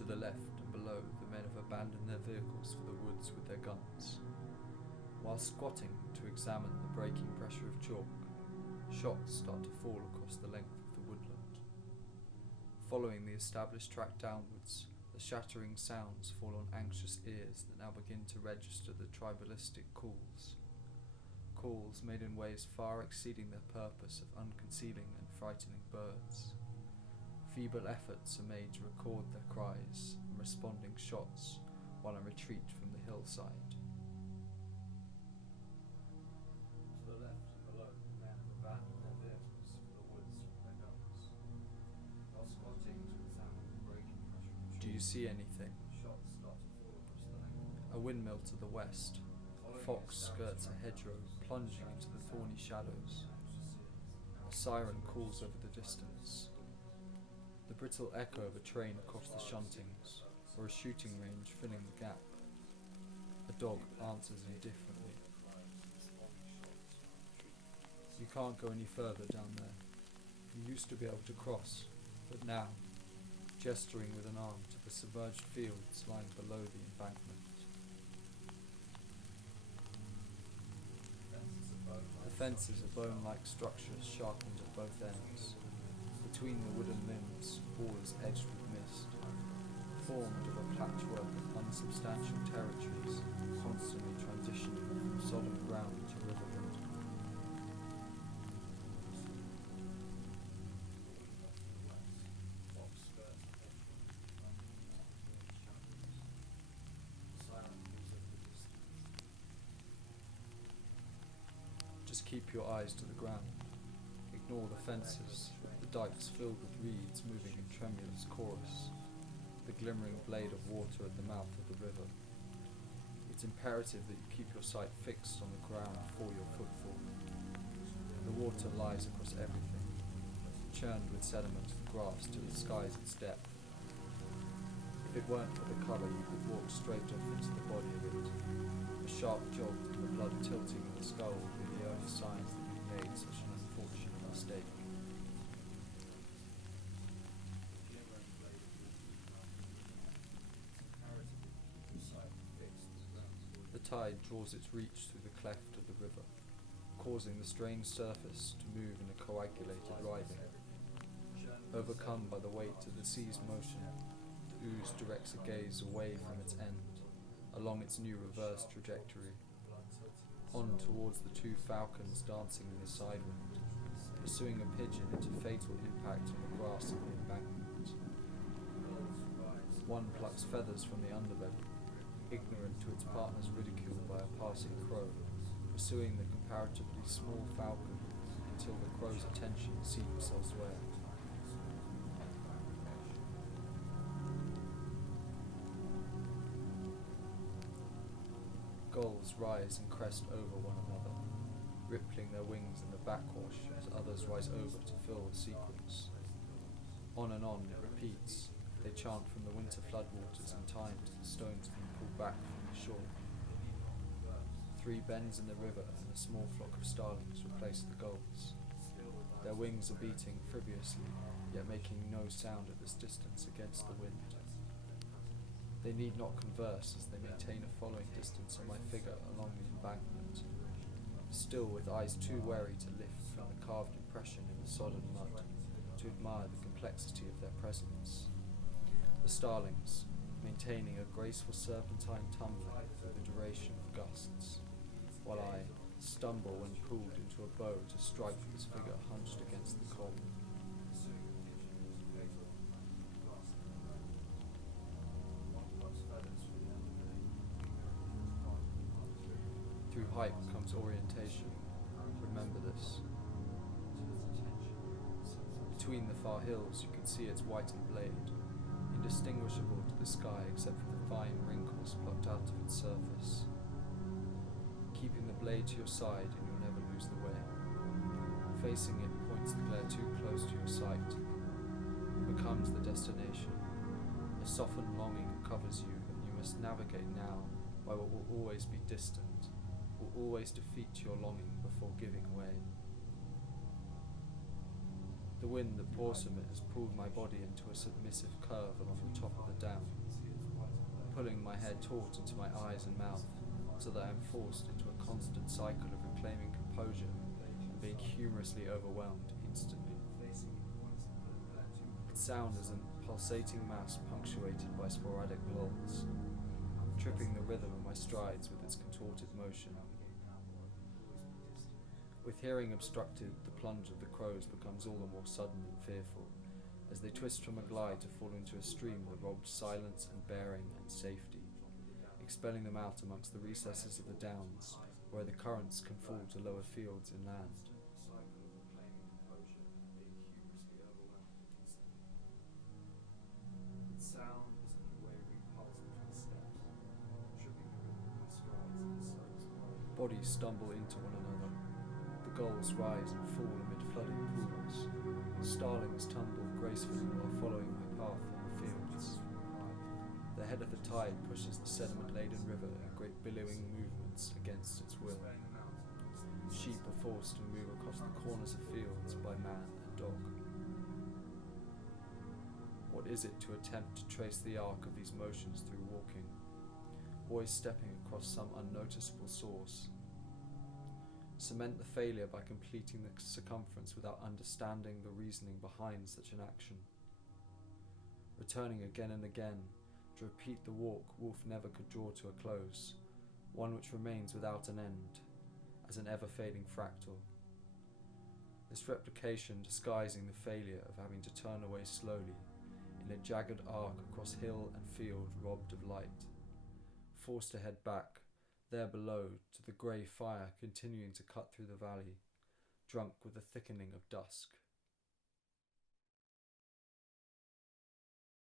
To the left and below, the men have abandoned their vehicles for the woods with their guns. While squatting to examine the breaking pressure of chalk, shots start to fall across the length of the woodland. Following the established track downwards, the shattering sounds fall on anxious ears that now begin to register the tribalistic calls. Calls made in ways far exceeding their purpose of unconcealing and frightening birds. Feeble efforts are made to record their cries and responding shots while in retreat from the hillside. To the left and below, the men have abandoned their vehicles for the woods with their guns. While squatting to examine the breaking pressure. Do you see anything? Shots start to fall across the lane. A windmill to the west. A fox skirts a hedgerow, plunging into the thorny shadows. A siren calls over the distance. The brittle echo of a train across the shuntings, or a shooting range filling the gap. A dog answers indifferently. You can't go any further down there. You used to be able to cross, but now, gesturing with an arm to the submerged fields lying below the embankment. The fences are bone-like structures sharpened at both ends. Between the wooden limbs, all is edged with mist, formed of a patchwork of unsubstantial territories, constantly transitioning from sodden ground to riverbed. Just keep your eyes to the ground. Ignore the fences, the dikes filled with reeds moving in tremulous chorus, the glimmering blade of water at the mouth of the river. It's imperative that you keep your sight fixed on the ground before your footfall. The water lies across everything, churned with sediment and grass to disguise its depth. If it weren't for the cover, you could walk straight off into the body of it. A sharp jolt and the blood tilting in the skull would be the only signs that you've made such an unfortunate mistake. The tide draws its reach through the cleft of the river, causing the strained surface to move in a coagulated writhing. Overcome by the weight of the sea's motion, the ooze directs a gaze away from its end, along its new reverse trajectory, on towards the two falcons dancing in the side wind, pursuing a pigeon into fatal impact on the grass of the embankment. One plucks feathers from the underbelly, ignorant to its partner's ridicule by a passing crow, pursuing the comparatively small falcon until the crow's attention seeps elsewhere. Gulls rise and crest over one another, rippling their wings in the backwash as others rise over to fill the sequence. On and on it repeats. They chant from the winter floodwaters in time to the stones being pulled back from the shore. 3 bends in the river and a small flock of starlings replace the gulls. Their wings are beating frivolously, yet making no sound at this distance against the wind. They need not converse as they maintain a following distance on my figure along the embankment, still with eyes too wary to lift from the carved impression in the sodden mud to admire the complexity of their presence. The starlings, maintaining a graceful serpentine tumbling through the duration of gusts, while I stumble when pulled into a bow to strike this figure hunched against the cob. Through hype comes orientation. Remember this. Between the far hills you can see its whitened blade, indistinguishable to the sky except for the fine wrinkles plucked out of its surface. Keeping the blade to your side and you'll never lose the way. Facing it points the glare too close to your sight. It becomes the destination. A softened longing covers you and you must navigate now by what will always be distant, will always defeat your longing before giving way. The wind that pours from it has pulled my body into a submissive curve along the top of the down, pulling my head taut into my eyes and mouth, so that I am forced into a constant cycle of reclaiming composure and being humorously overwhelmed instantly. Its sound is a pulsating mass punctuated by sporadic lulls, tripping the rhythm of my strides with its contorted motion. With hearing obstructed, the plunge of the crows becomes all the more sudden and fearful, as they twist from a glide to fall into a stream that robs silence and bearing and safety, expelling them out amongst the recesses of the downs, where the currents can fall to lower fields inland. Bodies stumble into one another. The gulls rise and fall amid flooding pools. Starlings tumble gracefully while following my path on the fields. The head of the tide pushes the sediment-laden river in great billowing movements against its will. Sheep are forced to move across the corners of fields by man and dog. What is it to attempt to trace the arc of these motions through walking, always stepping across some unnoticeable source? Cement the failure by completing the circumference without understanding the reasoning behind such an action. Returning again and again to repeat the walk Wolf never could draw to a close, one which remains without an end, as an ever-fading fractal. This replication disguising the failure of having to turn away slowly in a jagged arc across hill and field robbed of light, forced to head back, there below, to the grey fire continuing to cut through the valley, drunk with the thickening of dusk.